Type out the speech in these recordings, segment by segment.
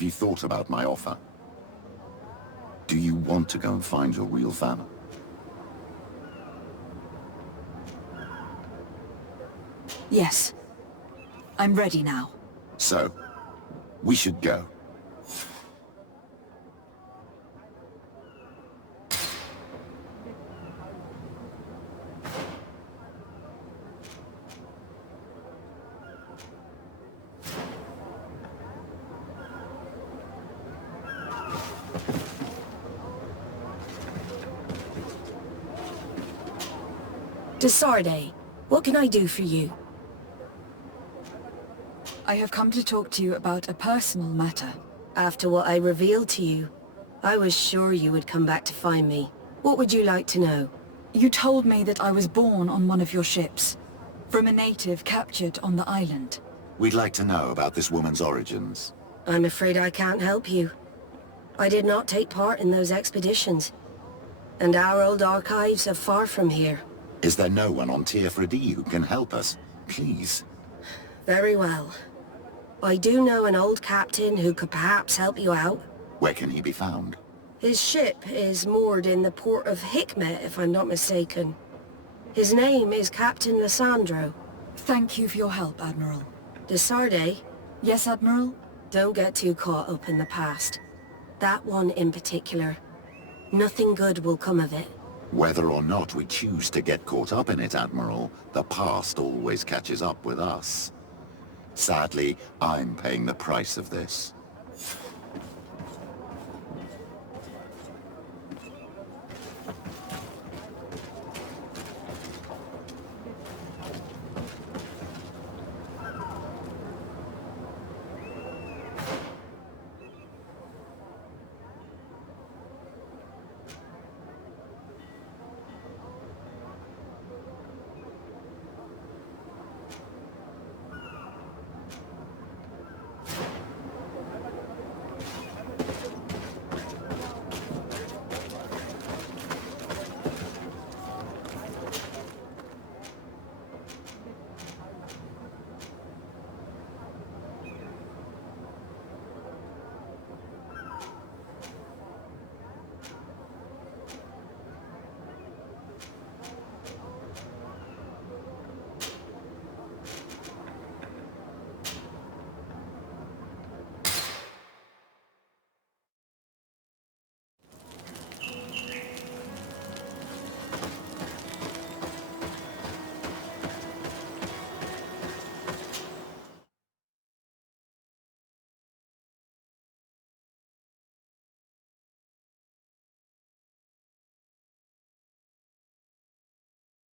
Have you thought about my offer? Do you want to go and find your real family? Yes. I'm ready now. So, we should go. Desarde, what can I do for you? I have come to talk to you about a personal matter. After what I revealed to you, I was sure you would come back to find me. What would you like to know? You told me that I was born on one of your ships, from a native captured on the island. We'd like to know about this woman's origins. I'm afraid I can't help you. I did not take part in those expeditions, and our old archives are far from here. Is there no one on Tier 3D who can help us? Please. Very well. I do know an old captain who could perhaps help you out. Where can he be found? His ship is moored in the port of Hikmet, if I'm not mistaken. His name is Captain Lissandro. Thank you for your help, Admiral. Desarde? Yes, Admiral? Don't get too caught up in the past. That one in particular. Nothing good will come of it. Whether or not we choose to get caught up in it, Admiral, the past always catches up with us. Sadly, I'm paying the price of this.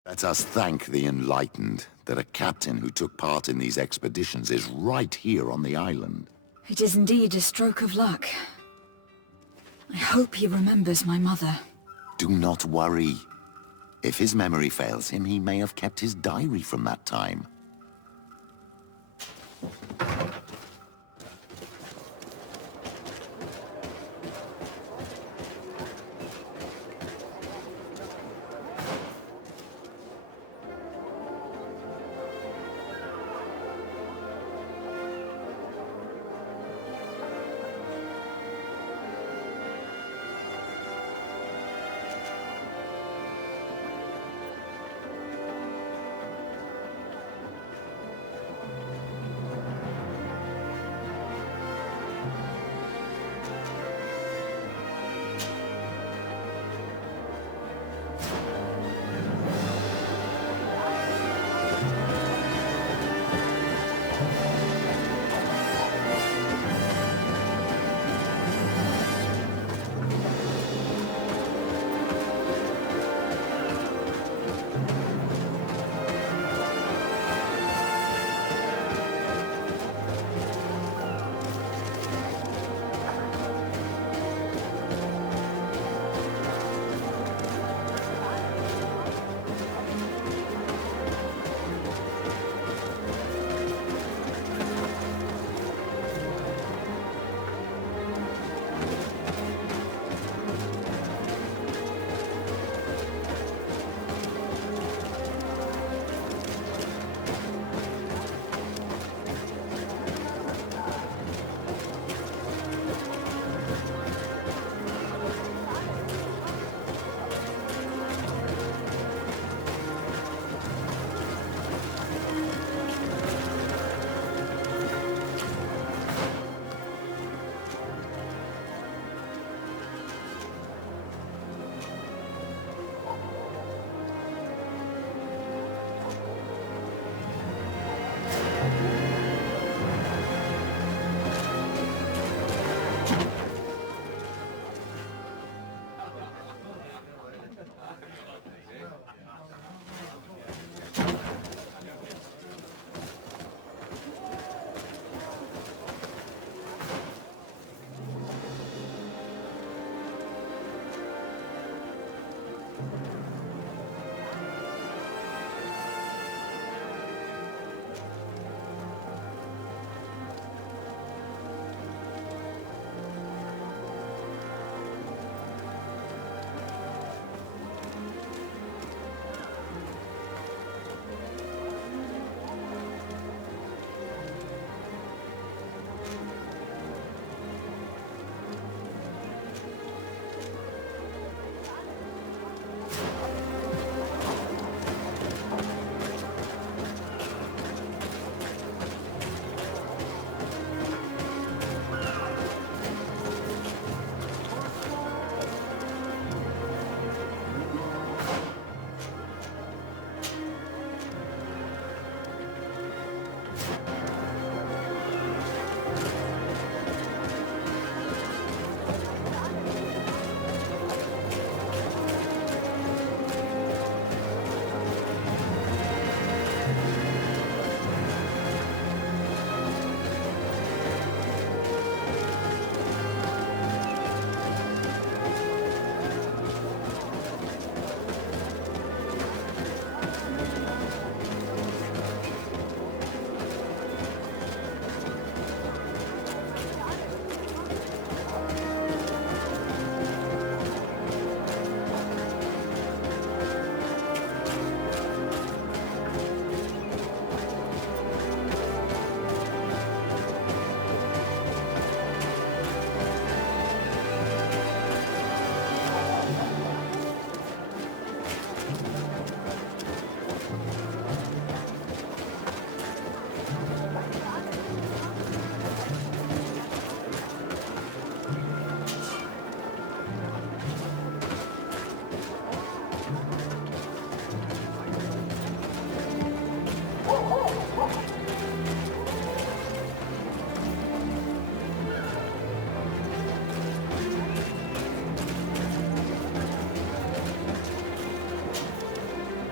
Let us thank the Enlightened that a captain who took part in these expeditions is right here on the island. It is indeed a stroke of luck. I hope he remembers my mother. Do not worry. If his memory fails him, he may have kept his diary from that time.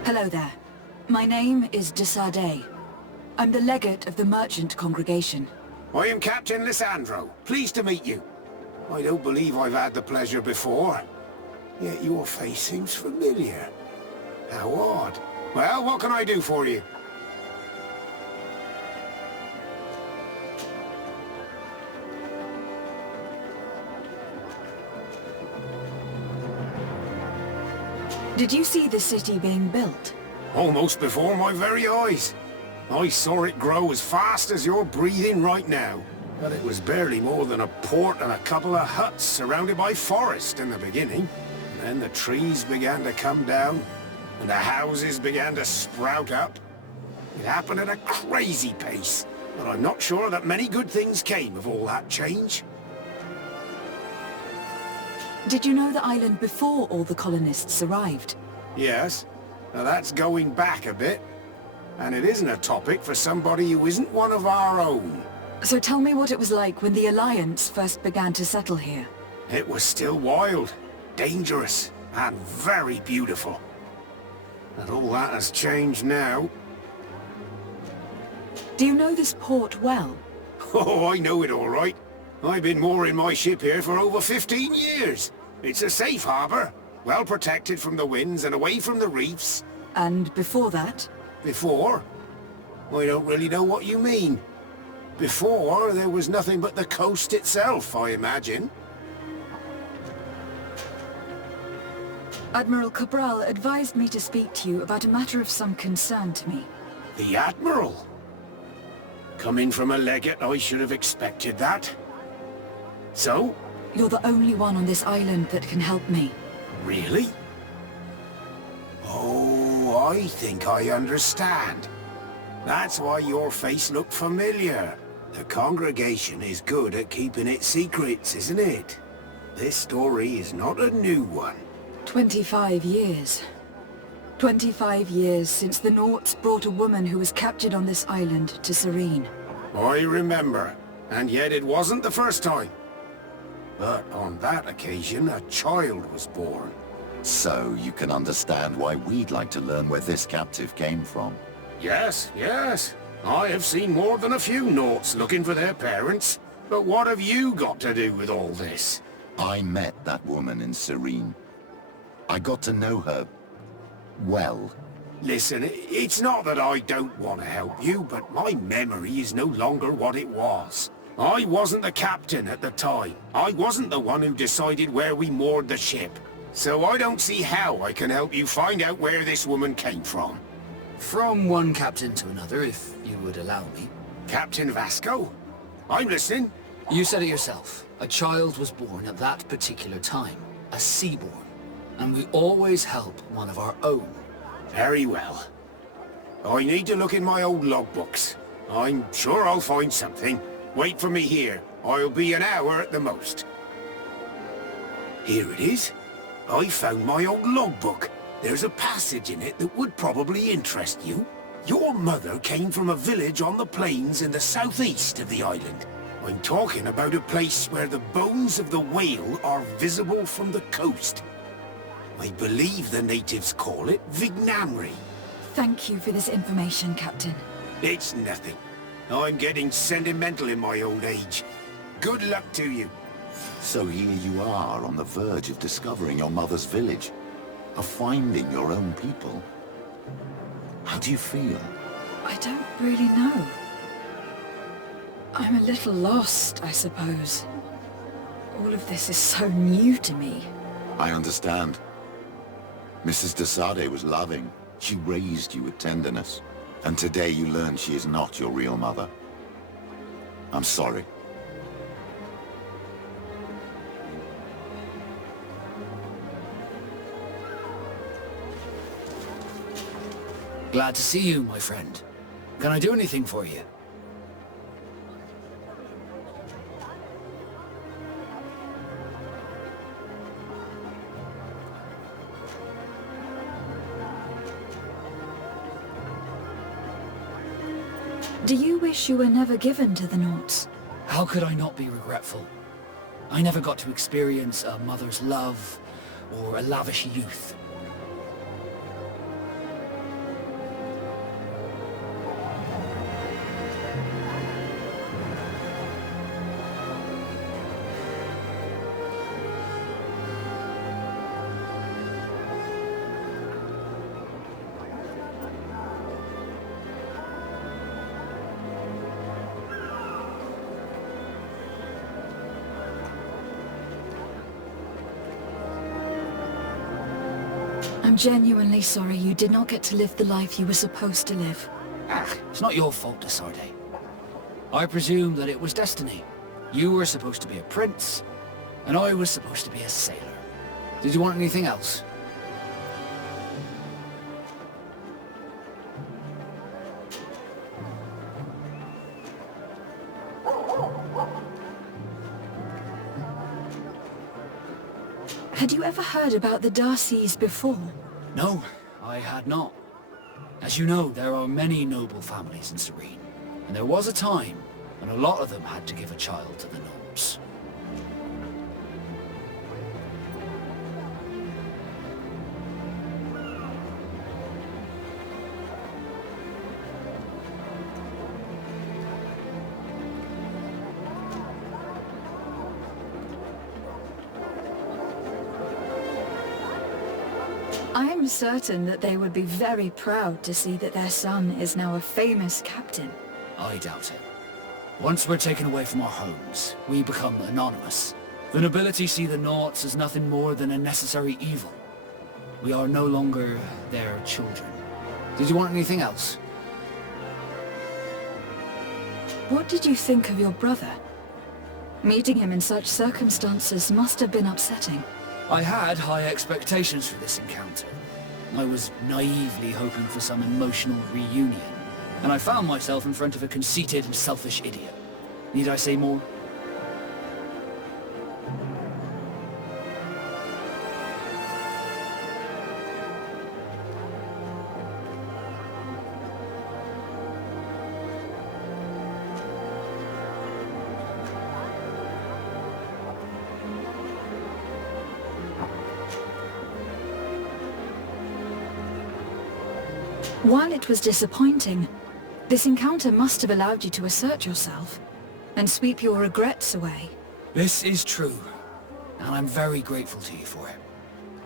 Hello there. My name is Desade. I'm the legate of the merchant congregation. I am Captain Lissandro. Pleased to meet you. I don't believe I've had the pleasure before. Yet your face seems familiar. How odd. Well, what can I do for you? Did you see the city being built? Almost before my very eyes. I saw it grow as fast as you're breathing right now. But it was barely more than a port and a couple of huts surrounded by forest in the beginning. And then the trees began to come down, and the houses began to sprout up. It happened at a crazy pace, but I'm not sure that many good things came of all that change. Did you know the island before all the colonists arrived? Yes. Now that's going back a bit. And it isn't a topic for somebody who isn't one of our own. So tell me what it was like when the Alliance first began to settle here. It was still wild, dangerous, and very beautiful. And all that has changed now. Do you know this port well? Oh, I know it all right. I've been mooring my ship here for over 15 years. It's a safe harbor, well protected from the winds and away from the reefs. And before that? Before? I don't really know what you mean. Before, there was nothing but the coast itself, I imagine. Admiral Cabral advised me to speak to you about a matter of some concern to me. The Admiral? Coming from a legate, I should have expected that. So? You're the only one on this island that can help me. Really? Oh, I think I understand. That's why your face looked familiar. The congregation is good at keeping its secrets, isn't it? This story is not a new one. 25 years. 25 years since the Nauts brought a woman who was captured on this island to Serene. I remember, and yet it wasn't the first time. But on that occasion, a child was born. So you can understand why we'd like to learn where this captive came from. Yes, yes. I have seen more than a few Nauts looking for their parents. But what have you got to do with all this? I met that woman in Serene. I got to know her well. Listen, it's not that I don't want to help you, but my memory is no longer what it was. I wasn't the captain at the time. I wasn't the one who decided where we moored the ship. So I don't see how I can help you find out where this woman came from. From one captain to another, if you would allow me. Captain Vasco? I'm listening. You said it yourself. A child was born at that particular time. A seaborn. And we always help one of our own. Very well. I need to look in my old logbooks. I'm sure I'll find something. Wait for me here. I'll be an hour at the most. Here it is. I found my old logbook. There's a passage in it that would probably interest you. Your mother came from a village on the plains in the southeast of the island. I'm talking about a place where the bones of the whale are visible from the coast. I believe the natives call it Vignamri. Thank you for this information, Captain. It's nothing. I'm getting sentimental in my old age. Good luck to you. So here you are on the verge of discovering your mother's village, of finding your own people. How do you feel? I don't really know. I'm a little lost, I suppose. All of this is so new to me. I understand. Mrs. Desade was loving. She raised you with tenderness. And today you learn she is not your real mother. I'm sorry. Glad to see you, my friend. Can I do anything for you? Do you wish you were never given to the Nauts? How could I not be regretful? I never got to experience a mother's love or a lavish youth. I'm genuinely sorry you did not get to live the life you were supposed to live. Ah, it's not your fault, Desarde. I presume that it was destiny. You were supposed to be a prince, and I was supposed to be a sailor. Did you want anything else? Had you ever heard about the Darcys before? No, I had not. As you know, there are many noble families in Serene, and there was a time when a lot of them had to give a child to the gnomes. I am certain that they would be very proud to see that their son is now a famous captain. I doubt it. Once we're taken away from our homes, we become anonymous. The nobility see the Naughts as nothing more than a necessary evil. We are no longer their children. Did you want anything else? What did you think of your brother? Meeting him in such circumstances must have been upsetting. I had high expectations for this encounter. I was naively hoping for some emotional reunion, and I found myself in front of a conceited and selfish idiot. Need I say more? While it was disappointing, this encounter must have allowed you to assert yourself and sweep your regrets away. This is true, and I'm very grateful to you for it.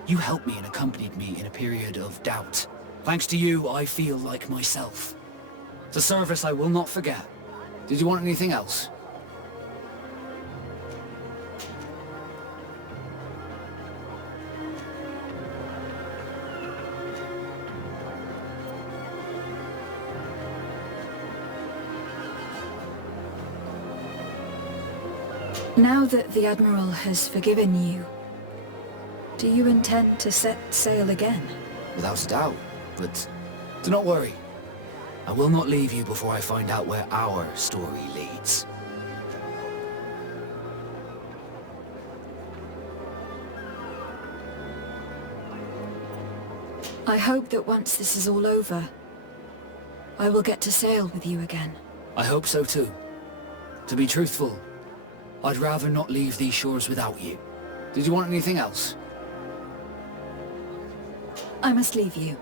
You helped me and accompanied me in a period of doubt. Thanks to you, I feel like myself. It's a service I will not forget. Did you want anything else? Now that the Admiral has forgiven you, do you intend to set sail again? Without a doubt, but do not worry. I will not leave you before I find out where our story leads. I hope that once this is all over, I will get to sail with you again. I hope so too. To be truthful, I'd rather not leave these shores without you. Did you want anything else? I must leave you.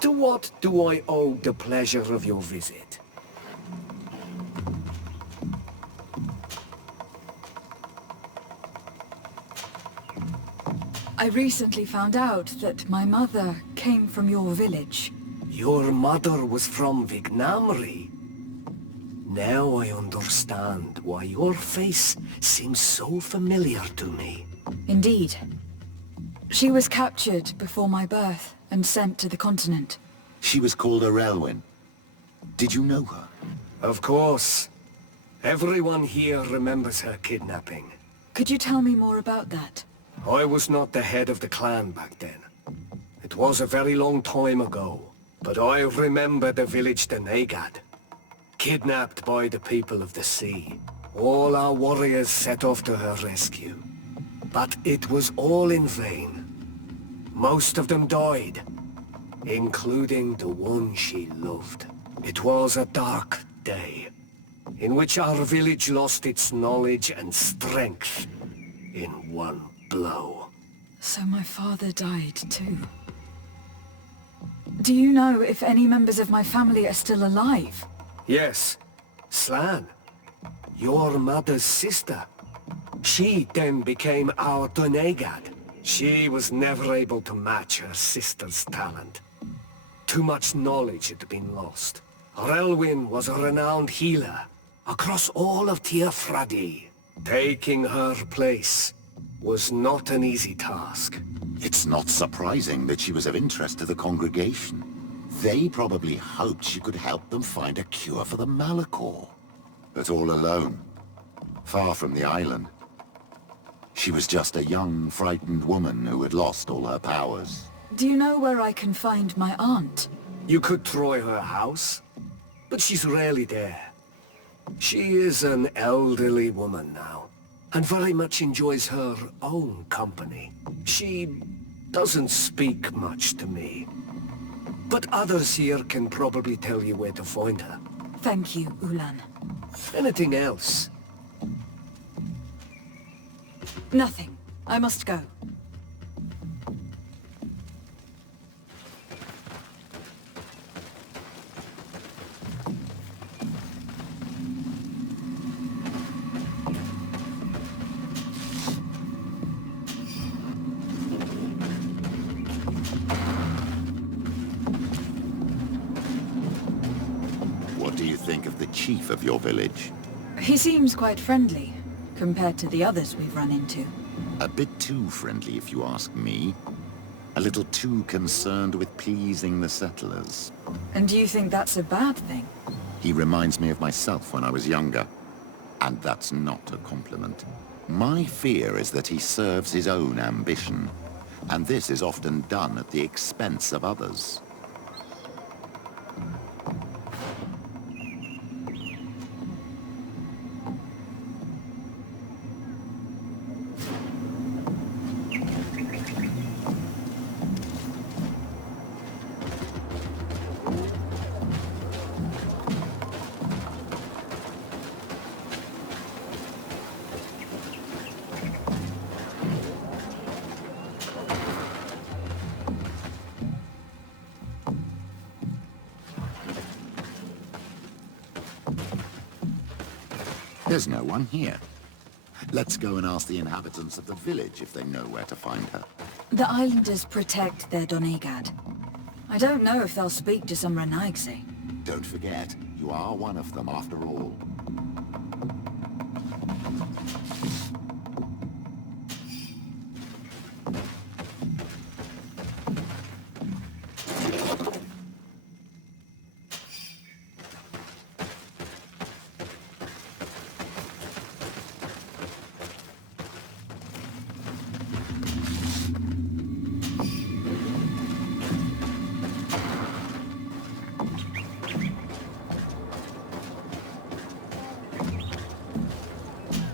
To what do I owe the pleasure of your visit? I recently found out that my mother came from your village. Your mother was from Vignamri. Now I understand why your face seems so familiar to me. Indeed. She was captured before my birth and sent to the continent. She was called Arelwyn. Did you know her? Of course. Everyone here remembers her kidnapping. Could you tell me more about that? I was not the head of the clan back then. It was a very long time ago. But I remember the village Donegad. Kidnapped by the people of the sea. All our warriors set off to her rescue. But it was all in vain. Most of them died, including the one she loved. It was a dark day, in which our village lost its knowledge and strength in one blow. So my father died too. Do you know if any members of my family are still alive? Yes, Slan, your mother's sister. She then became our Donegad. She was never able to match her sister's talent. Too much knowledge had been lost. Relwyn was a renowned healer across all of Tiafradi. Taking her place was not an easy task. It's not surprising that she was of interest to the congregation. They probably hoped she could help them find a cure for the Malachor. But all alone, far from the island. She was just a young, frightened woman who had lost all her powers. Do you know where I can find my aunt? You could try her house, but she's rarely there. She is an elderly woman now, and very much enjoys her own company. She doesn't speak much to me, but others here can probably tell you where to find her. Thank you, Ulan. Anything else? Nothing. I must go. What do you think of the chief of your village? He seems quite friendly, compared to the others we've run into. A bit too friendly, if you ask me. A little too concerned with pleasing the settlers. And do you think that's a bad thing? He reminds me of myself when I was younger. And that's not a compliment. My fear is that he serves his own ambition. And this is often done at the expense of others. There's no one here. Let's go and ask the inhabitants of the village if they know where to find her. The islanders protect their Donegad. I don't know if they'll speak to some Renaigse. Don't forget, you are one of them after all.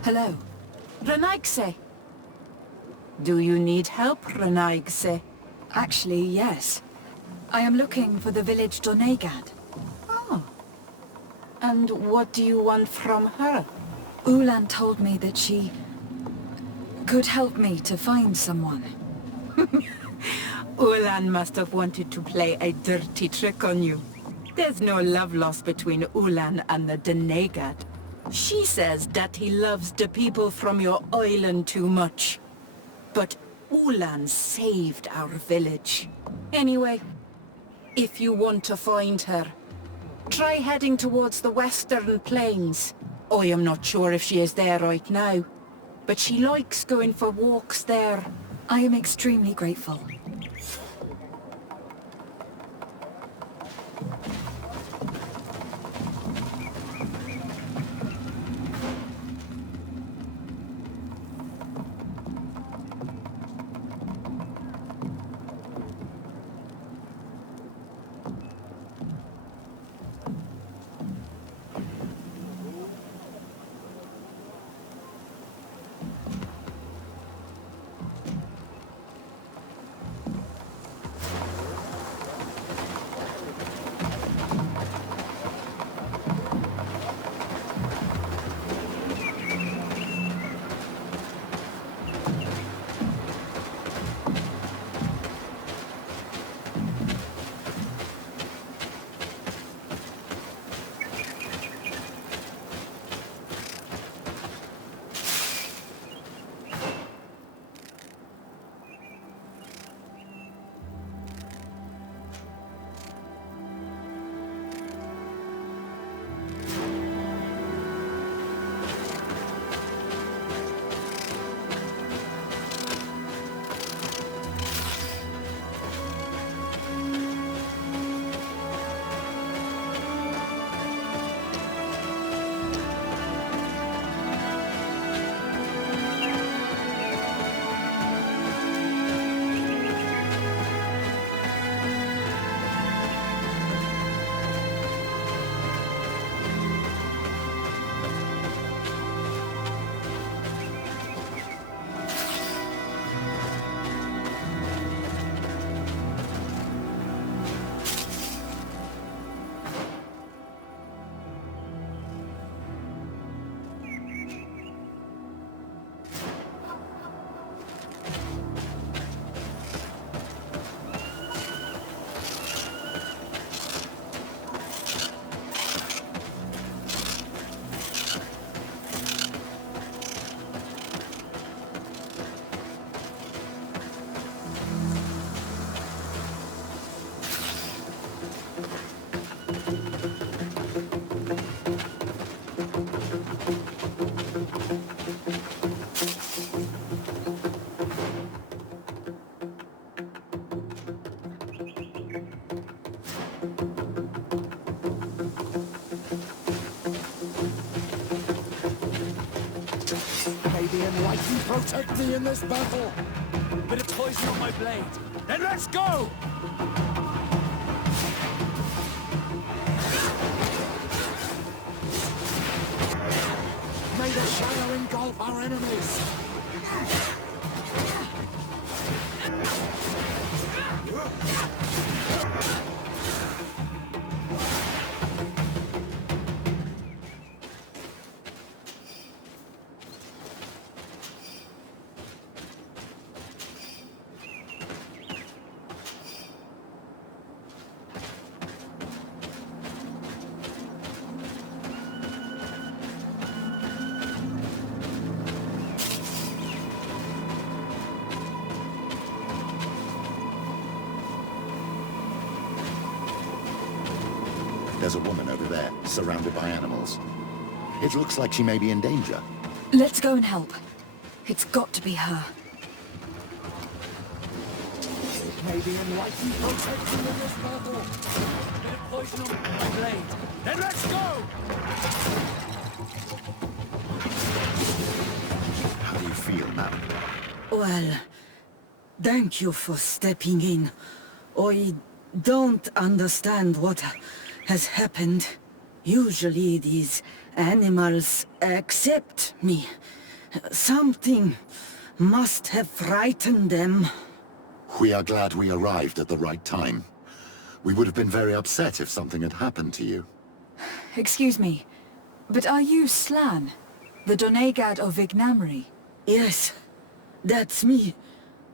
Hello. Renaigse. Do you need help, Renaigse? Actually, yes. I am looking for the village Donegad. Oh. And what do you want from her? Ulan told me that she... could help me to find someone. Ulan must have wanted to play a dirty trick on you. There's no love lost between Ulan and the Denegad. She says that he loves the people from your island too much. But Ulan saved our village. Anyway, if you want to find her, try heading towards the western plains. I am not sure if she is there right now, but she likes going for walks there. I am extremely grateful. The enlightened protect thee in this battle! Bit of poison on my blade. Then let's go! May the shadow engulf our enemies! There's a woman over there, surrounded by animals. It looks like she may be in danger. Let's go and help. It's got to be her. May the enlightened protect thee in this battle! Bit of poison on my blade. Then let's go! How do you feel, ma'am? Well, thank you for stepping in. I don't understand what has happened. Usually these animals accept me. Something must have frightened them. We are glad we arrived at the right time. We would have been very upset if something had happened to you. Excuse me, but are you Slan, the Donegad of Vignamri? Yes, That's me.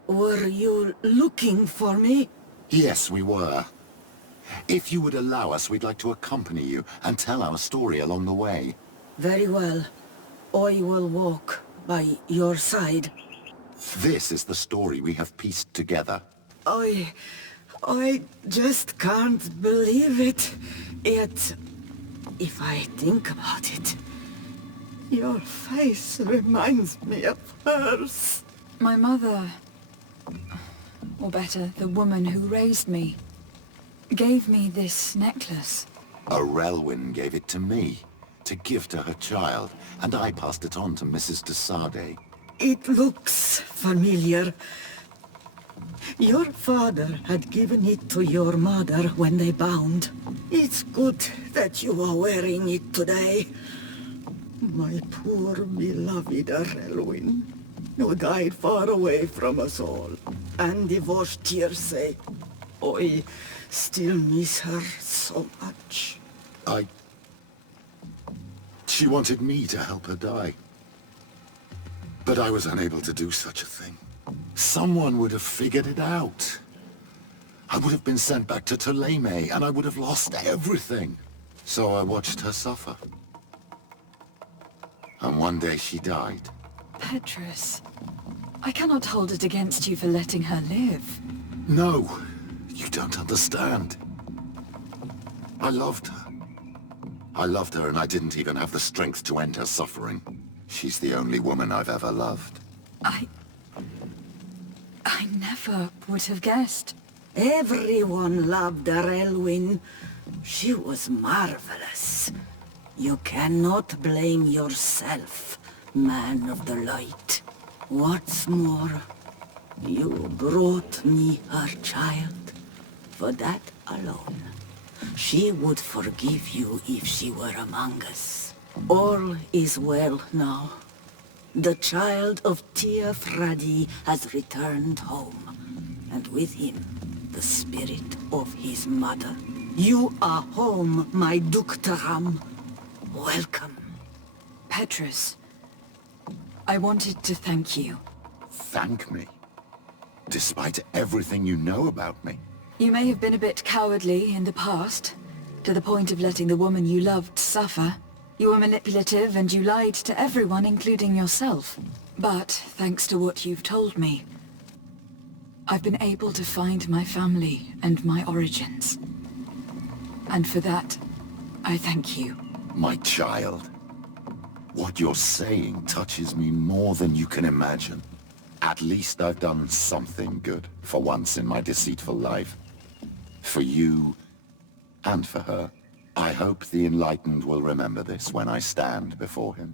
Were you looking for me? Yes, we were. If you would allow us, we'd like to accompany you and tell our story along the way. Very well. I will walk by your side. This is the story we have pieced together. I just can't believe it. Yet, if I think about it, your face reminds me of hers. My mother, or better, the woman who raised me, gave me this necklace. A Relwyn gave it to me, to give to her child, and I passed it on to Mrs. de Sade. It looks familiar. Your father had given it to your mother when they bound. It's good that you are wearing it today. My poor beloved Relwyn, who died far away from us all, and divorced Tierce. I still miss her so much. She wanted me to help her die. But I was unable to do such a thing. Someone would have figured it out. I would have been sent back to Ptolemy, and I would have lost everything. So I watched her suffer. And one day she died. Petrus, I cannot hold it against you for letting her live. No, you don't understand. I loved her. I loved her, and I didn't even have the strength to end her suffering. She's the only woman I've ever loved. I never would have guessed. Everyone loved Relwyn. She was marvelous. You cannot blame yourself, man of the light. What's more, you brought me her child. For that alone, she would forgive you if she were among us. All is well now. The child of Tia Fradi has returned home, and with him, the spirit of his mother. You are home, my Duktaram. Welcome. Petrus, I wanted to thank you. Thank me? Despite everything you know about me? You may have been a bit cowardly in the past, to the point of letting the woman you loved suffer. You were manipulative and you lied to everyone, including yourself. But, thanks to what you've told me, I've been able to find my family and my origins. And for that, I thank you. My child. What you're saying touches me more than you can imagine. At least I've done something good for once in my deceitful life. For you, and for her. I hope the Enlightened will remember this when I stand before him.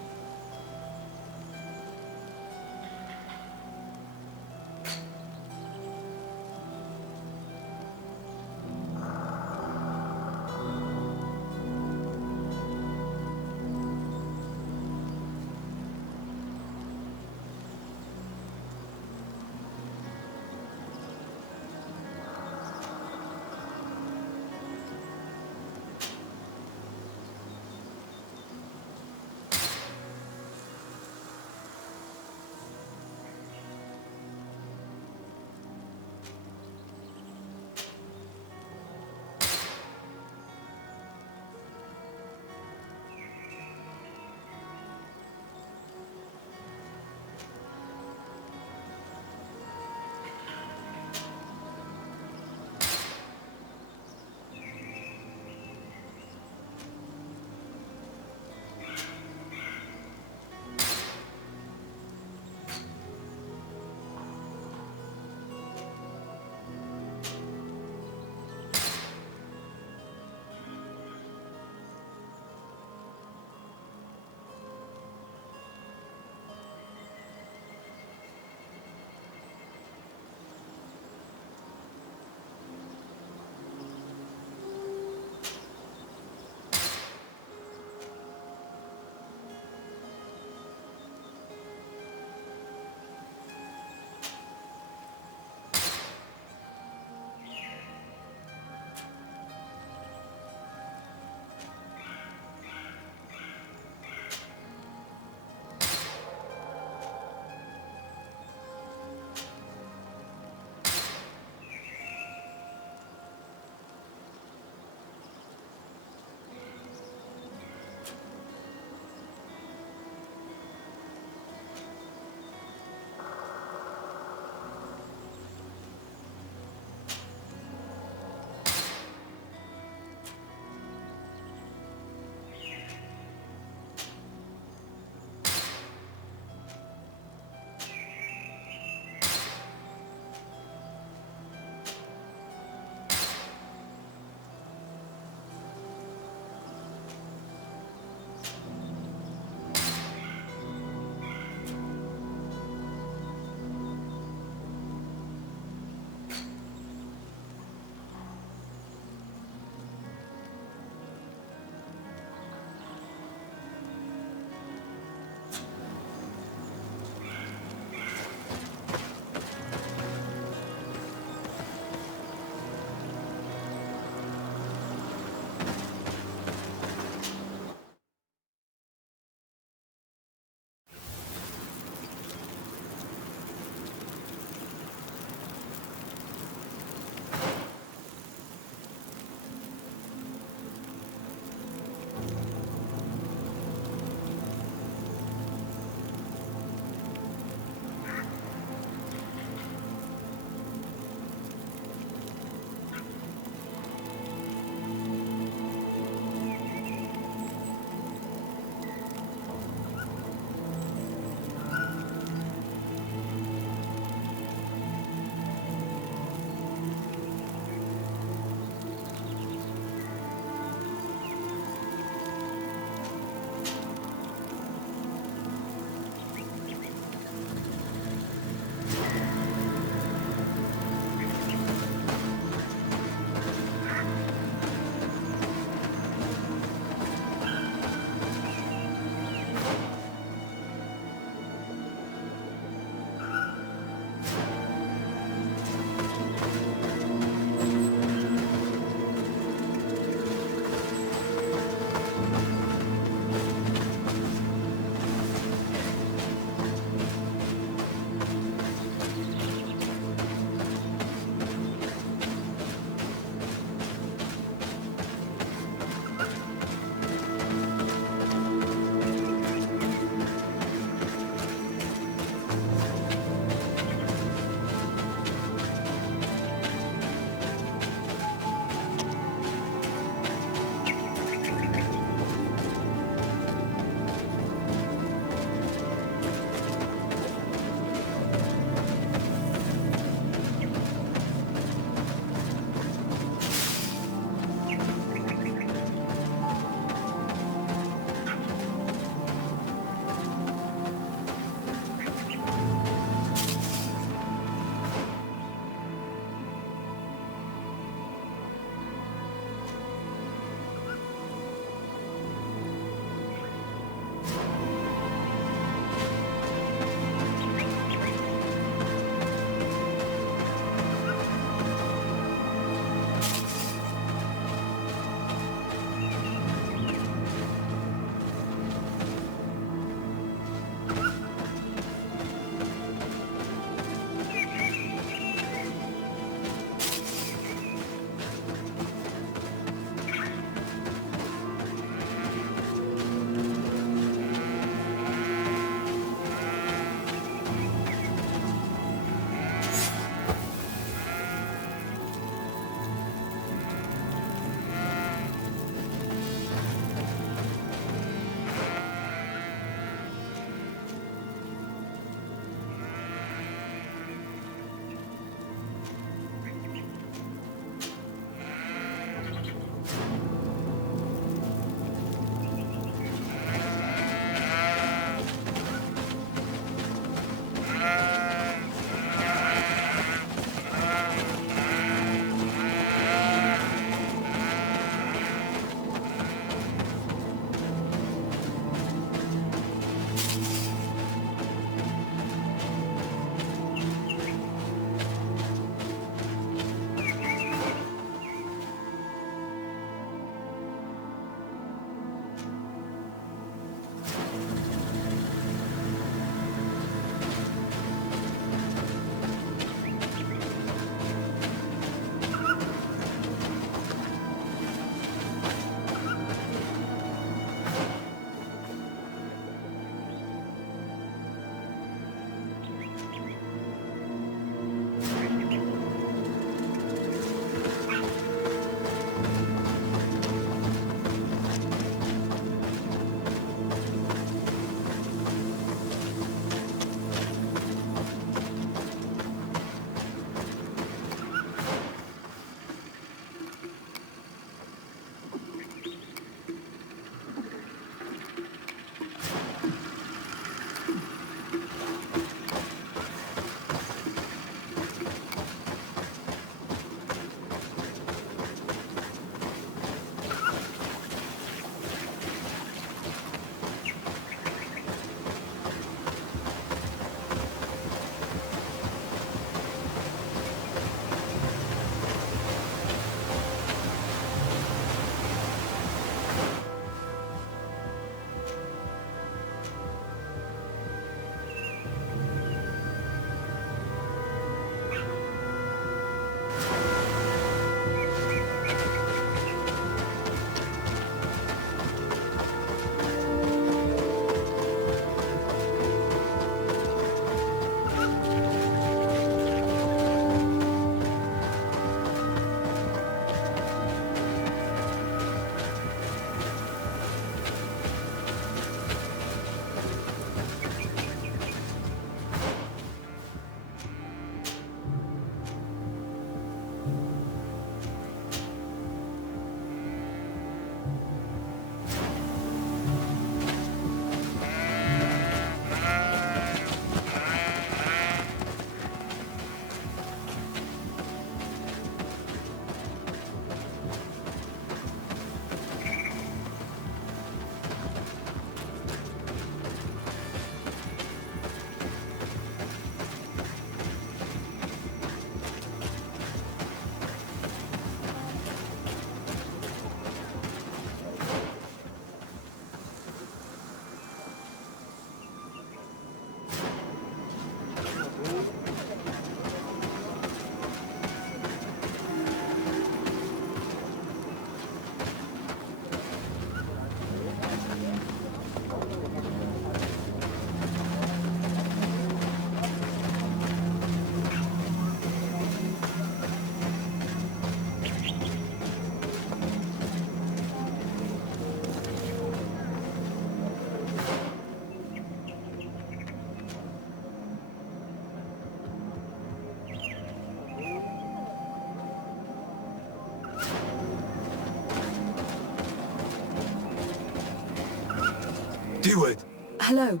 Do it! Hello.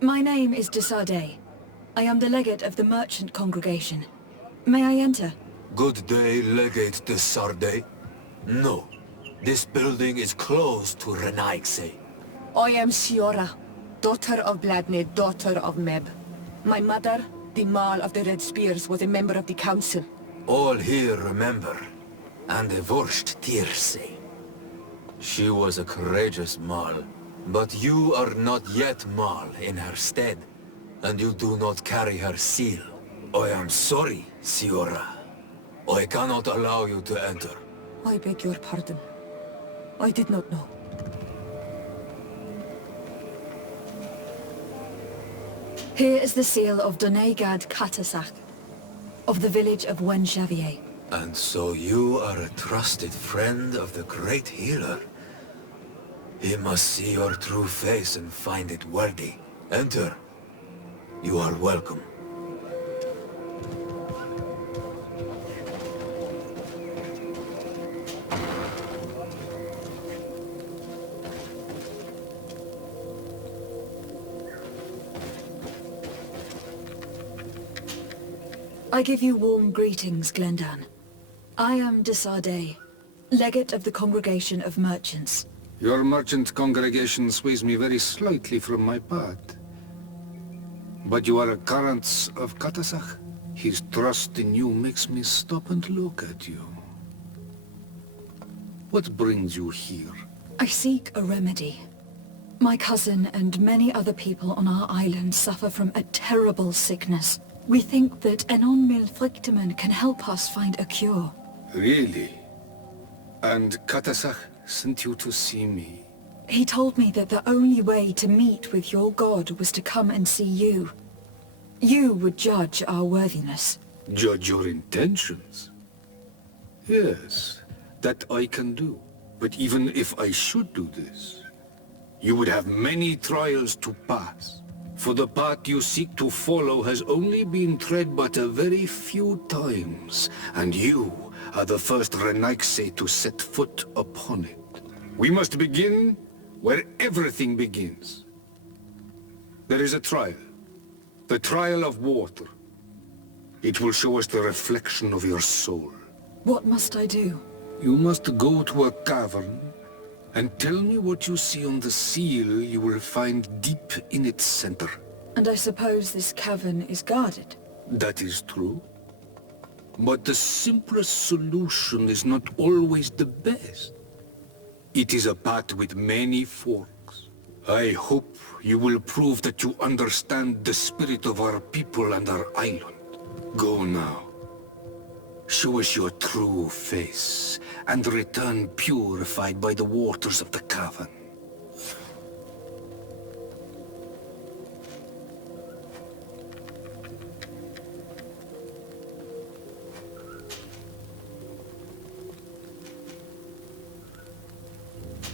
My name is Desardet. I am the legate of the merchant congregation. May I enter? Good day, Legate Desardet. No. This building is closed to Renaigse. I am Siora, daughter of Bladne, daughter of Meb. My mother, the Mall of the Red Spears, was a member of the council. All here remember. And the Vorst Tirse. She was a courageous Mall. But you are not yet Mal in her stead, and you do not carry her seal. I am sorry, Siora. I cannot allow you to enter. I beg your pardon. I did not know. Here is the seal of Donegad Katasach, of the village of Wenxavier. And so you are a trusted friend of the great healer. He must see your true face and find it worthy. Enter. You are welcome. I give you warm greetings, Glendan. I am Desardet, legate of the Congregation of Merchants. Your merchant congregation sways me very slightly from my path. But you are a current of Katasach? His trust in you makes me stop and look at you. What brings you here? I seek a remedy. My cousin and many other people on our island suffer from a terrible sickness. We think that Enon Milfrichteman can help us find a cure. Really? And Katasach sent you to see me? He told me that the only way to meet with your god was to come and see you. You would judge our worthiness. Judge your intentions? Yes, that I can do. But even if I should do this, you would have many trials to pass. For the path you seek to follow has only been tread but a very few times, and you are the first Renaigse to set foot upon it. We must begin where everything begins. There is a trial. The trial of water. It will show us the reflection of your soul. What must I do? You must go to a cavern and tell me what you see on the seal you will find deep in its center. And I suppose this cavern is guarded? That is true. But the simplest solution is not always the best. It is a path with many forks. I hope you will prove that you understand the spirit of our people and our island. Go now. Show us your true face, and return purified by the waters of the cavern.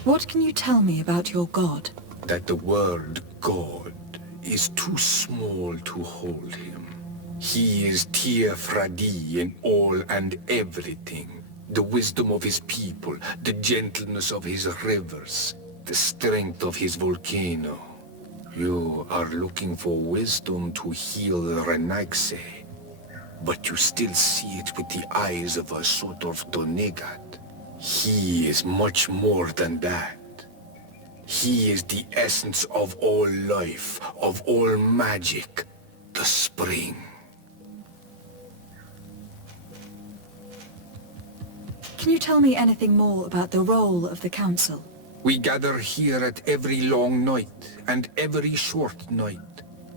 What can you tell me about your god? That the word God is too small to hold him. He is Tiefradi in all and everything. The wisdom of his people, the gentleness of his rivers, the strength of his volcano. You are looking for wisdom to heal Renaigse, but you still see it with the eyes of a sort of Donegat. He is much more than that. He is the essence of all life, of all magic, the spring. Can you tell me anything more about the role of the council? We gather here at every long night and every short night.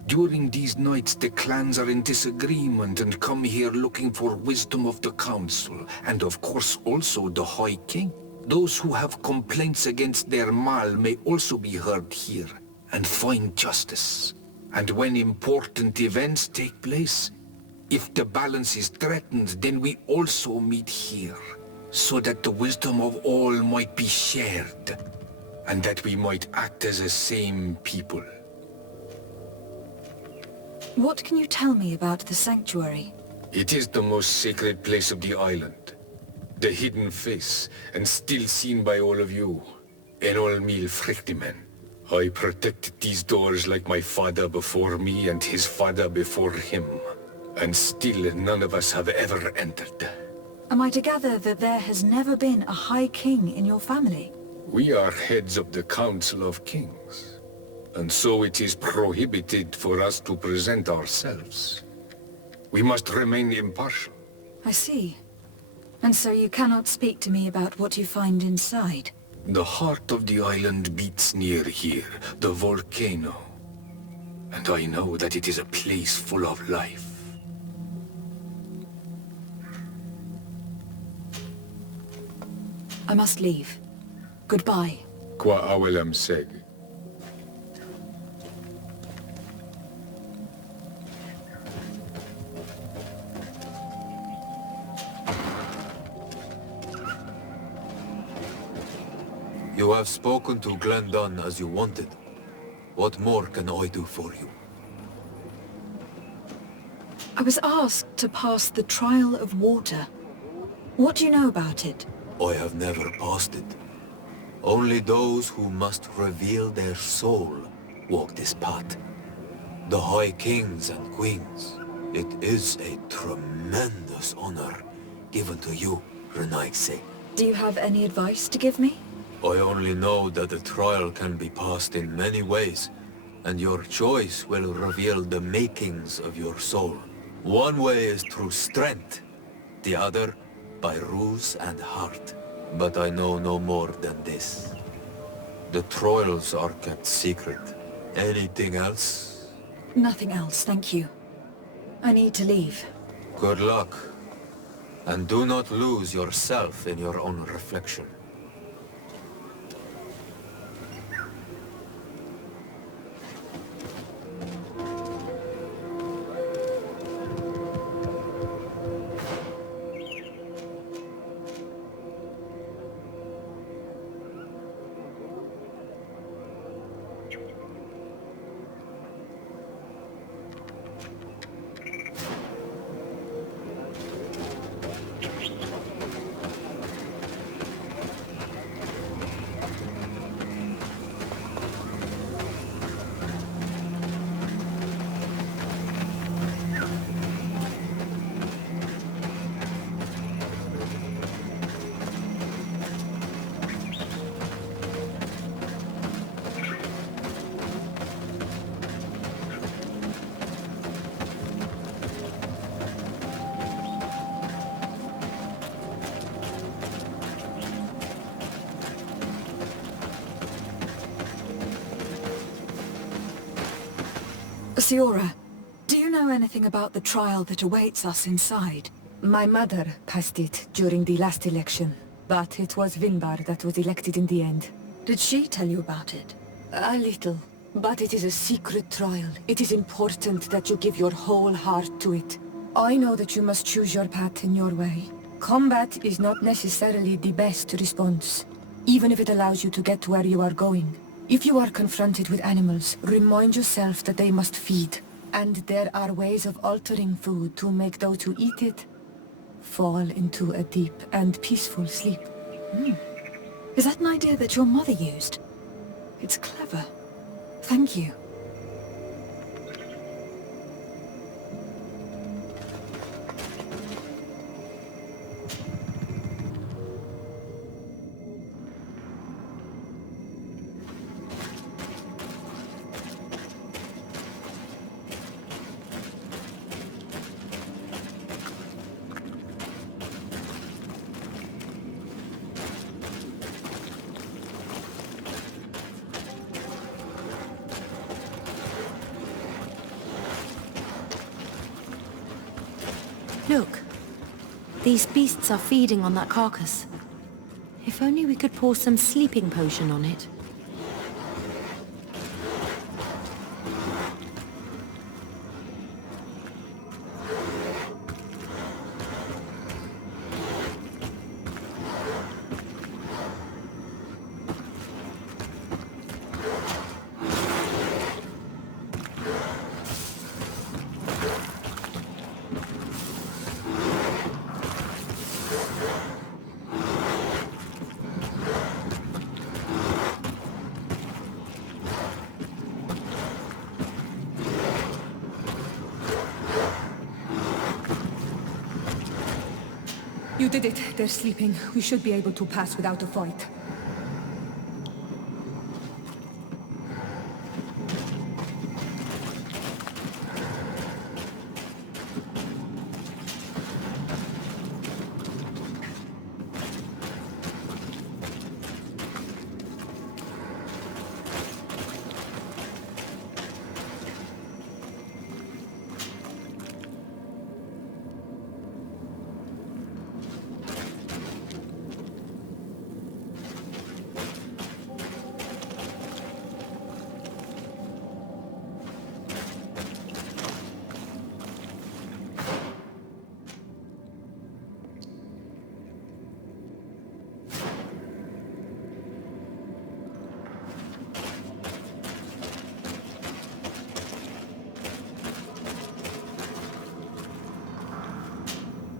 During these nights the clans are in disagreement and come here looking for wisdom of the council, and of course also the High King. Those who have complaints against their Mal may also be heard here and find justice. And when important events take place, if the balance is threatened, then we also meet here, so that the wisdom of all might be shared, and that we might act as a same people. What can you tell me about the sanctuary? It is the most sacred place of the island. The hidden face, and still seen by all of you. Enol Mil Frictimen. I protected these doors like my father before me and his father before him. And still none of us have ever entered. Am I to gather that there has never been a High King in your family? We are heads of the Council of Kings. And so it is prohibited for us to present ourselves. We must remain impartial. I see. And so you cannot speak to me about what you find inside? The heart of the island beats near here, the volcano. And I know that it is a place full of life. I must leave. Goodbye. Qua awelam seg. You have spoken to Glendon as you wanted. What more can I do for you? I was asked to pass the trial of water. What do you know about it? I have never passed it. Only those who must reveal their soul walk this path. The High Kings and Queens. It is a tremendous honor given to you, Renaigse. Do you have any advice to give me? I only know that the trial can be passed in many ways, and your choice will reveal the makings of your soul. One way is through strength, the other by ruse and heart. But I know no more than this. The trials are kept secret. Anything else? Nothing else, thank you. I need to leave. Good luck. And do not lose yourself in your own reflection. Siora, do you know anything about the trial that awaits us inside? My mother passed it during the last election, but it was Vinbar that was elected in the end. Did she tell you about it? A little, but it is a secret trial. It is important that you give your whole heart to it. I know that you must choose your path in your way. Combat is not necessarily the best response, even if it allows you to get to where you are going. If you are confronted with animals, remind yourself that they must feed. And there are ways of altering food to make those who eat it fall into a deep and peaceful sleep. Is that an idea that your mother used? It's clever. Thank you. Look. These beasts are feeding on that carcass. If only we could pour some sleeping potion on it. You did it. They're sleeping. We should be able to pass without a fight.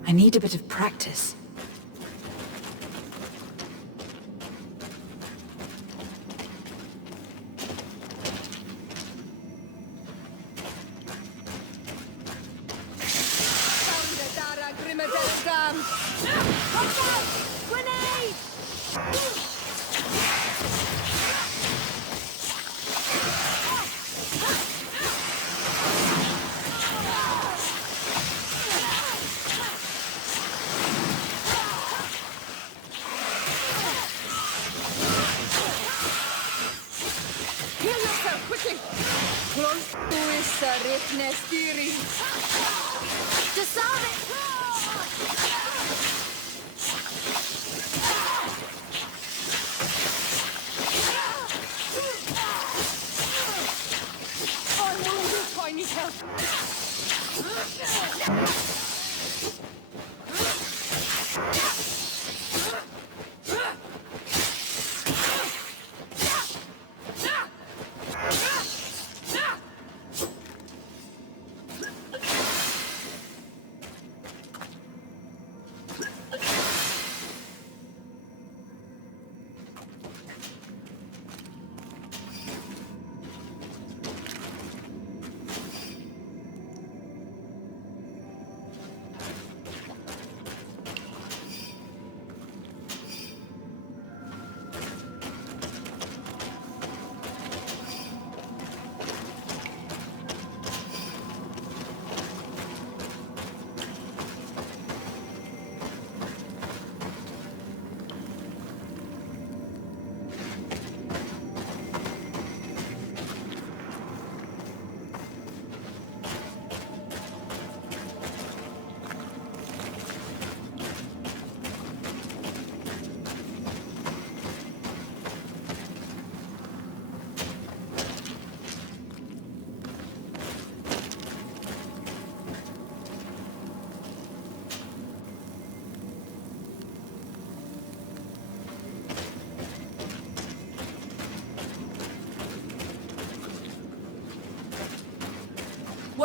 I need a bit of practice.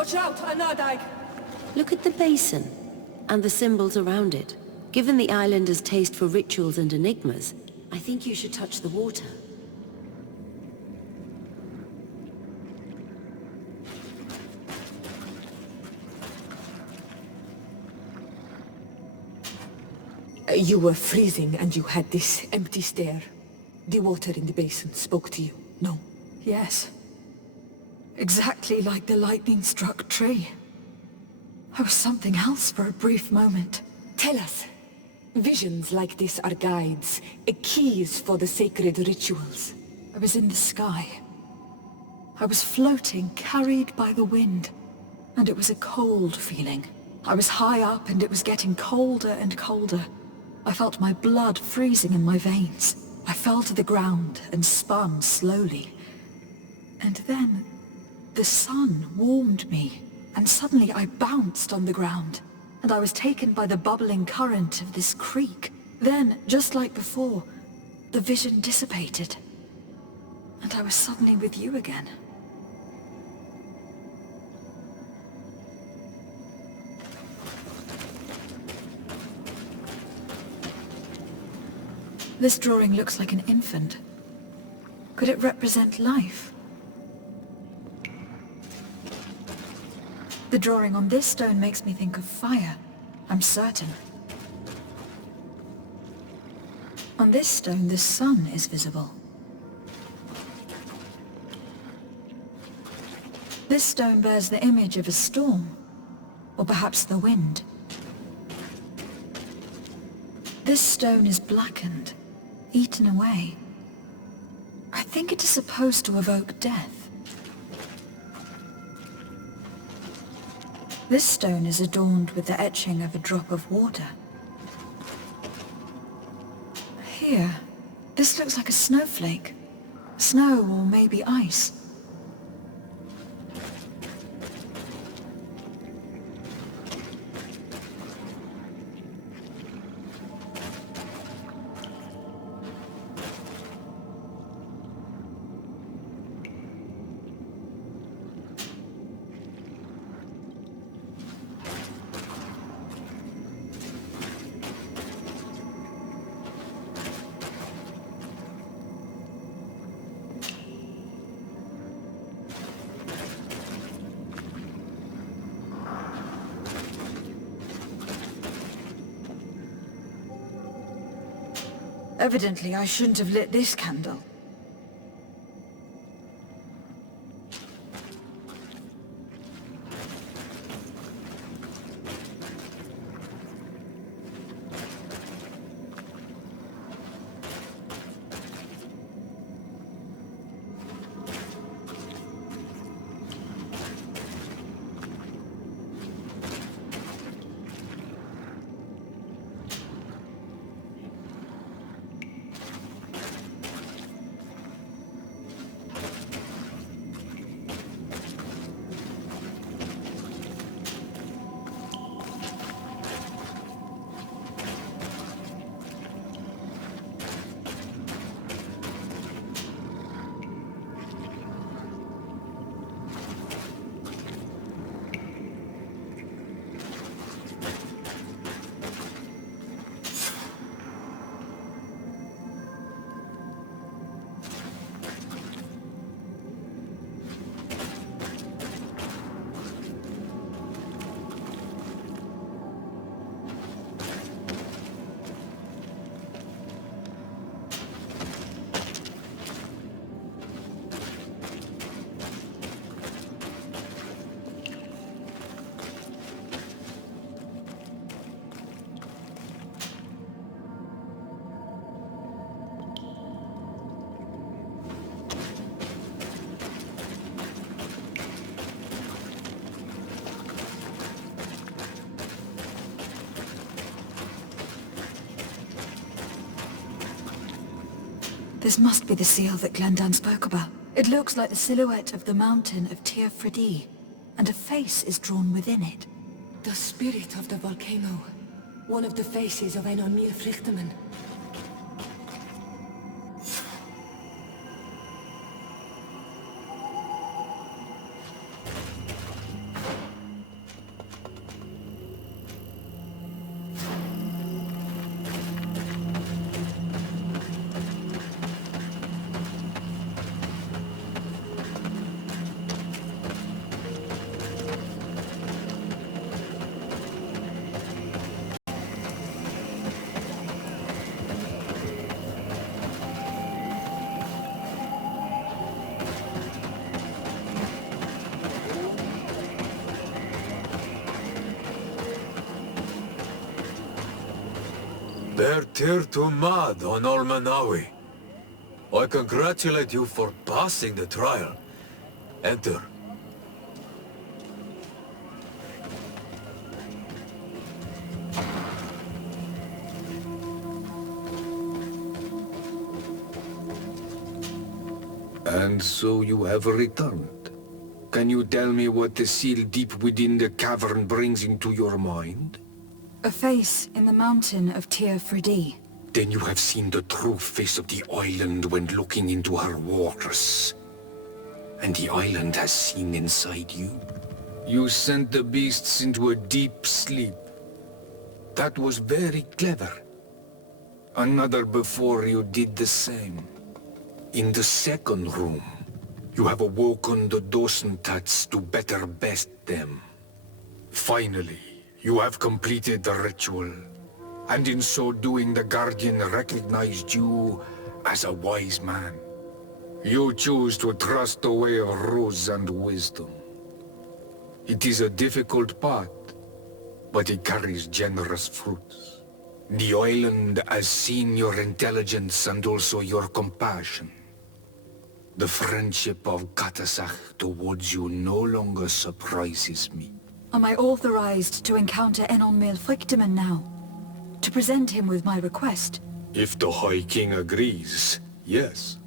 Watch out, Anadag! Look at the basin, and the symbols around it. Given the islanders' taste for rituals and enigmas, I think you should touch the water. You were freezing and you had this empty stare. The water in the basin spoke to you, no? Yes. Exactly like the lightning-struck tree. I was something else for a brief moment. Tell us. Visions like this are guides, keys for the sacred rituals. I was in the sky. I was floating, carried by the wind. And it was a cold feeling. I was high up and it was getting colder and colder. I felt my blood freezing in my veins. I fell to the ground and spun slowly. And then the sun warmed me, and suddenly I bounced on the ground, and I was taken by the bubbling current of this creek. Then, just like before, the vision dissipated, and I was suddenly with you again. This drawing looks like an infant. Could it represent life? The drawing on this stone makes me think of fire. I'm certain. On this stone, the sun is visible. This stone bears the image of a storm, or perhaps the wind. This stone is blackened, eaten away. I think it is supposed to evoke death. This stone is adorned with the etching of a drop of water. Here, this looks like a snowflake. Snow or maybe ice. Evidently, I shouldn't have lit this candle. This must be the seal that Glendan spoke about. It looks like the silhouette of the mountain of Tir Fredi, and a face is drawn within it. The spirit of the volcano. One of the faces of Einar Mýrfryktaman. Bertir to Mad on Almanawi. I congratulate you for passing the trial. Enter. And so you have returned. Can you tell me what the seal deep within the cavern brings into your mind? A face in the mountain of Tir Fridi. Then you have seen the true face of the island when looking into her waters. And the island has seen inside you. You sent the beasts into a deep sleep. That was very clever. Another before you did the same. In the second room, you have awoken the Dosentats to better best them. Finally, you have completed the ritual. And in so doing, the Guardian recognized you as a wise man. You choose to trust the way of rules and wisdom. It is a difficult path, but it carries generous fruits. The island has seen your intelligence and also your compassion. The friendship of Katasach towards you no longer surprises me. Am I authorized to encounter Enon Milfrichteman now? To present him with my request? If the High King agrees, yes.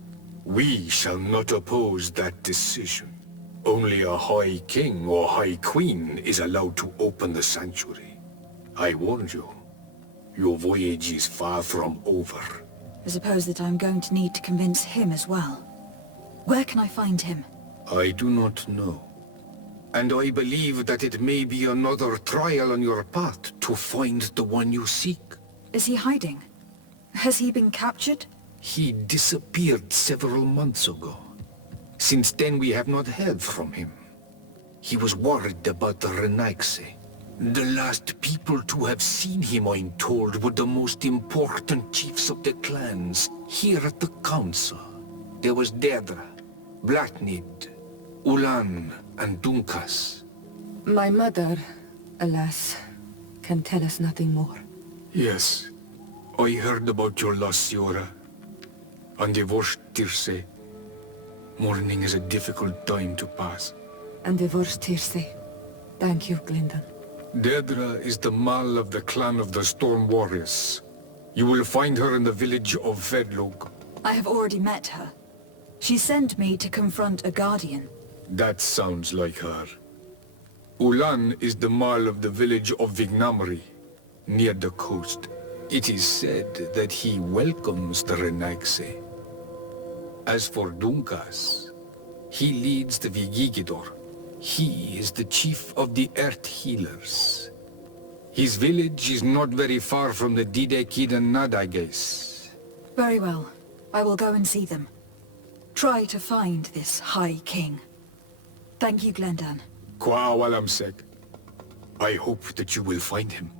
We shall not oppose that decision. Only a High King or High Queen is allowed to open the sanctuary. I warned you. Your voyage is far from over. I suppose that I'm going to need to convince him as well. Where can I find him? I do not know. And I believe that it may be another trial on your path to find the one you seek. Is he hiding? Has he been captured? He disappeared several months ago. Since then we have not heard from him. He was worried about the Renaigse. The last people to have seen him, I'm told, were the most important chiefs of the clans here at the council. There was Deirdre, Blatnid, Ulan, and Dunkas. My mother, alas, can tell us nothing more. Yes, I heard about your loss, Siora. And divorced Tirce. Mourning is a difficult time to pass. And divorced Tirce. Thank you, Glyndon. Deirdre is the Mal of the clan of the Storm Warriors. You will find her in the village of Vedlog. I have already met her. She sent me to confront a guardian. That sounds like her. Ulan is the Mal of the village of Vignamri, near the coast. It is said that he welcomes the Renaigse. As for Dunkas, he leads the Vigigidor. He is the chief of the Earth Healers. His village is not very far from the Didekid and Nadages. Very well. I will go and see them. Try to find this High King. Thank you, Glendan. Kwa Walamsek. I hope that you will find him.